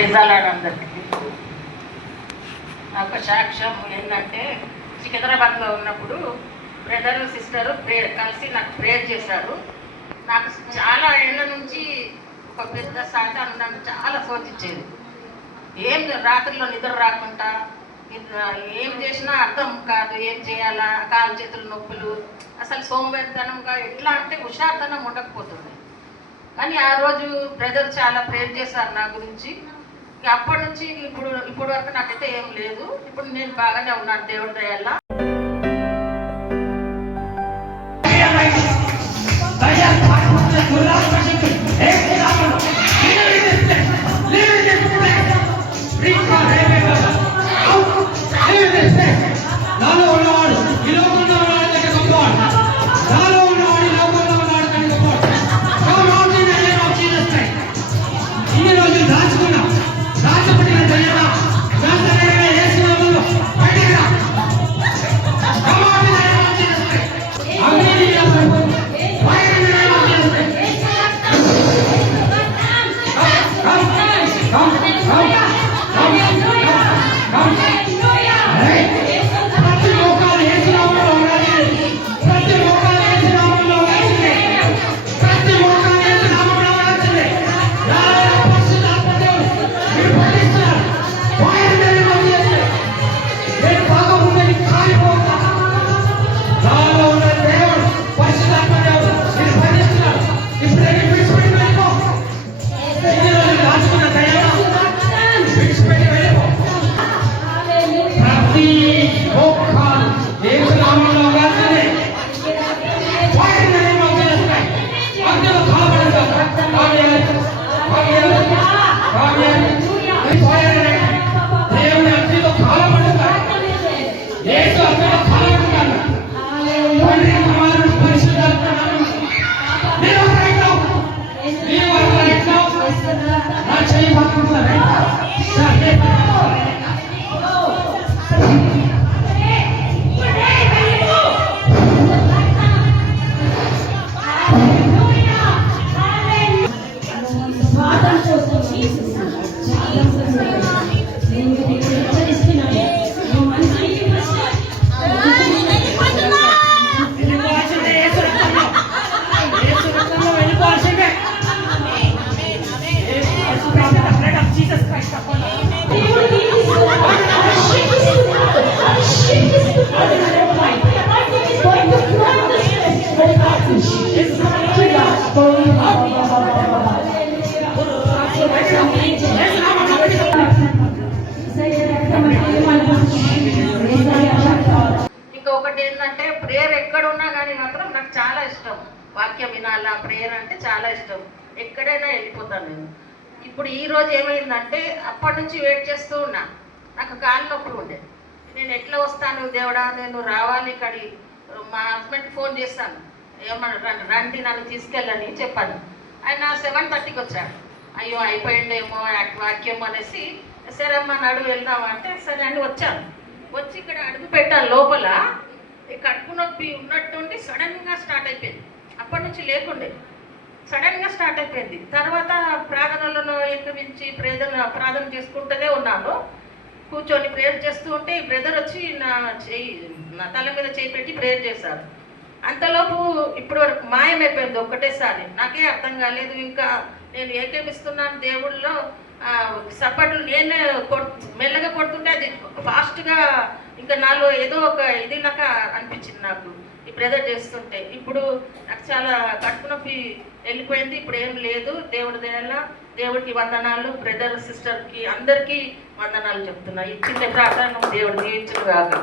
ప్రేజాలాడందరికీ నాకు సాక్ష్యం ఏంటంటే సికింద్రాబాద్లో ఉన్నప్పుడు బ్రదరు సిస్టరు కలిసి నాకు ప్రేయర్ చేశారు. నాకు చాలా ఏళ్ళ నుంచి ఒక పెద్ద సాతాను నన్ను చాలా శోధించేది. ఏం రాత్రిలో నిద్ర రాకుండా ఏం చేసినా అర్థం కాదు, ఏం చేయాలా, కాలు చేతులు నొప్పులు, అసలు సోమవేతనంగా ఎట్లా అంటే హుషార్థనం ఉండకపోతుంది. కానీ ఆ రోజు బ్రదర్ చాలా ప్రేయర్ చేశారు నా గురించి. అప్పటి నుంచి ఇప్పుడు వరకు నాకైతే ఏం లేదు. ఇప్పుడు నేను బాగానే ఉన్నాను దేవుడి దయల్లా. ఇంకొకటి ఏంటంటే ప్రేయర్ ఎక్కడున్నా కానీ మాత్రం నాకు చాలా ఇష్టం. వాక్యం వినాలా, ప్రేయర్ అంటే చాలా ఇష్టం. ఎక్కడైనా వెళ్ళిపోతాను నేను. ఇప్పుడు ఈ రోజు ఏమైందంటే అప్పటి నుంచి వెయిట్ చేస్తూ ఉన్నా. నాకు కాళ్ళు నొప్పులు ఉండేది. నేను ఎట్లా వస్తాను దేవుడా, నేను రావాలి ఇక్కడి. మా హస్బెండ్కి ఫోన్ చేస్తాను, ఏమన్నా రండి నన్ను తీసుకెళ్ళని చెప్పాను. ఆయన 7:30కి వచ్చాడు. అయ్యో అయిపోయిందేమో వాక్యం అనేసి, సరే అమ్మ నడువు వెళ్దామా అంటే సరే అని వచ్చాను. వచ్చి ఇక్కడ అడుగు పెట్టాను. లోపల ఈ కడుపు నొప్పి ఉన్నట్టుండి సడన్గా స్టార్ట్ అయిపోయింది. అప్పటి నుంచి లేకుండే సడన్గా స్టార్ట్ అయిపోయింది. తర్వాత ప్రార్థనలను ఏకమించి ప్రార్థన చేసుకుంటూనే ఉన్నాను. కూర్చొని ప్రేయర్ చేస్తూ ఉంటే ఈ బ్రదర్ వచ్చి నా తల మీద చేయి పెట్టి ప్రేయర్ చేశారు. అంతలోపు ఇప్పటి వరకు మాయమైపోయింది ఒక్కటేసారి. నాకే అర్థం కాలేదు. ఇంకా నేను ఏకేపిస్తున్నాను దేవుళ్ళలో సపట్లు నేనే మెల్లగా కొడుతుంటే అది ఫాస్ట్గా ఇంకా నాలో ఏదో ఒక ఇది లాగా అనిపించింది నాకు ఈ బ్రదర్ చేస్తుంటే. ఇప్పుడు నాకు చాలా కడుపు నొప్పి వెళ్ళిపోయింది. ఇప్పుడు ఏం లేదు. దేవుడి దయల దేవుడికి వందనాలు, బ్రదర్ సిస్టర్కి అందరికీ వందనాలు చెప్తున్నా. ఈ చిన్న ప్రార్థన దేవుడు దీవించును గాక.